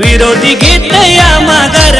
विरोधी गीत या माघार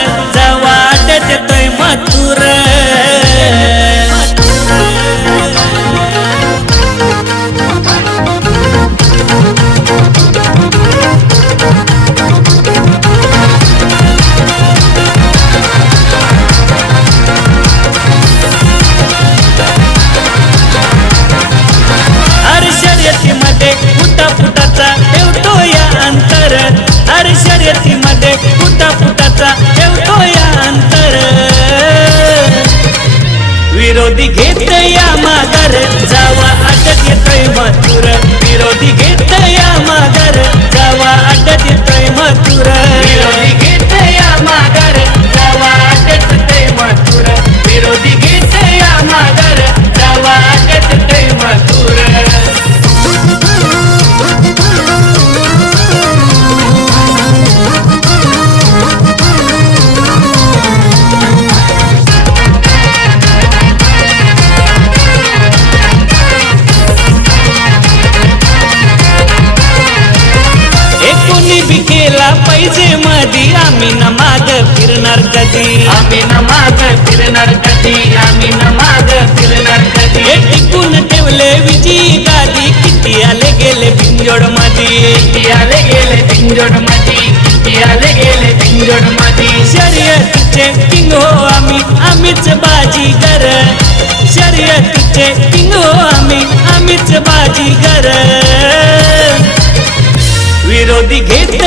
कधी आम्ही न माग फिरणार कधी आम्ही न माग फिरणार कधी टिकून ठेवले विजयी गादी. किती आले गेले बिंजोडमध्ये किती आले गेले पिंजोड मधी किती आले गेले पिंजोड मधी शर्यतीचे किंग हो आम्ही. आम्हीच बाजीगर. शर्यतीचे किंग हो आम्ही. आम्हीच बाजीगर. विरोधी घेत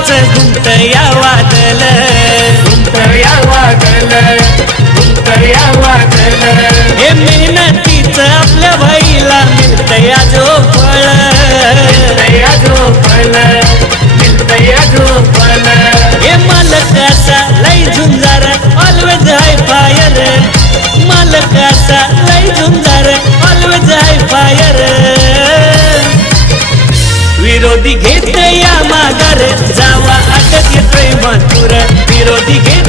नावाचं गुंत या वादल या वागल या वागल हे मेहनतीचं आपल्या भाईला मिळत या जो फळ मिलतया जो फल मिलतया जो फल हे मालक असा लई झुंजार ऑलवेज हाय फायर मालक असा लई झुंजार ऑलवेज हाय फायर विरोधी घेत या जावा अटक येतोय मथुर विरोधी घेत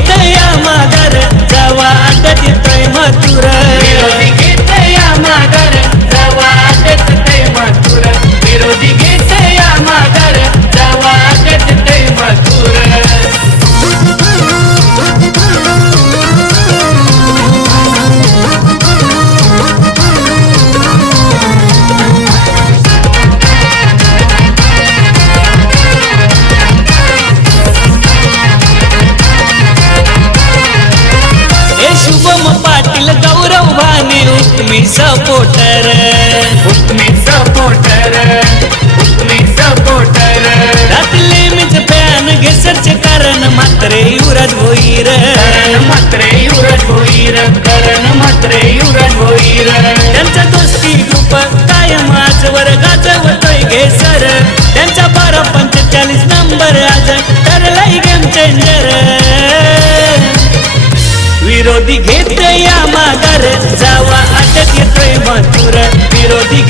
करण मात्र युरज होईर दोस्ती ग्रुप कायम आजवर गाजवतोय घेसर त्यांचा बारा पंचेचाळीस नंबर आज ठरलाय गेम चेंजर विरोधी घेत या माघार. जावा अटक येतोय मथुर. विरोधी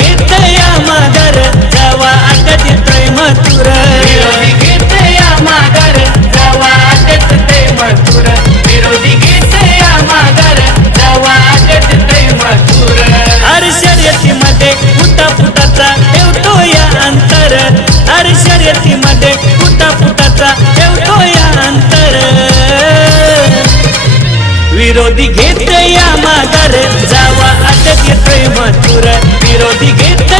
हर शर्यतीमध्ये फुटा फुटाचा ठेवतो या अंतर. विरोधी घेत या माघार जावा अटक येतोय मथुर. विरोधी घेत